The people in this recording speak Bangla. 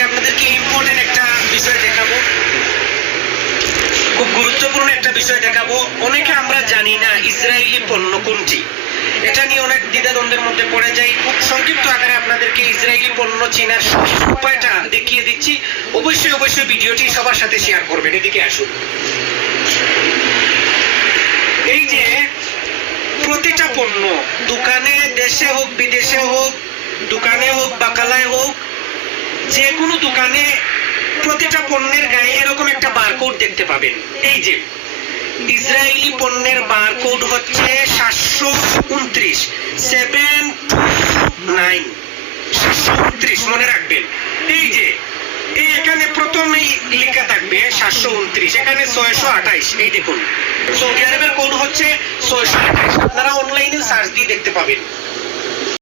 আজকে আপনাদেরকে ইম্পর্টেন্ট একটা বিষয় দেখাবো, খুব গুরুত্বপূর্ণ একটা বিষয় দেখাবো। অনেকে আমরা জানি না ইসরায়েলি পণ্য কোনটি, এটা নিয়ে অনেক দ্বিধাদ্বন্দ্বের মধ্যে পড়ে যাই। খুব সংক্ষিপ্ত আকারে আপনাদেরকে ইসরায়েলি পণ্য চেনার উপায়টা দেখিয়ে দিচ্ছি। অবশ্যই অবশ্যই ভিডিওটি সবার সাথে শেয়ার করবেন। এদিকে আসুন। এই যে প্রতিটা পণ্য, দোকানে, দেশে হোক বিদেশে হোক, দোকানে হোক বাকালায় হোক, যে কোনো দোকানে প্রতিটা পণ্যের গায়ে এরকম একটা বারকোড দেখতে পাবেন। এই যে ইসরায়েলি পণ্যের বারকোড হচ্ছে 729, 729 মনে রাখবেন। এই যে এখানে প্রথমেই লেখা থাকবে 729, এখানে 628। এই দেখুন, সৌদি আরবের কোড হচ্ছে 628। আপনারা অনলাইনে সার্চ দিয়ে দেখতে পাবেন।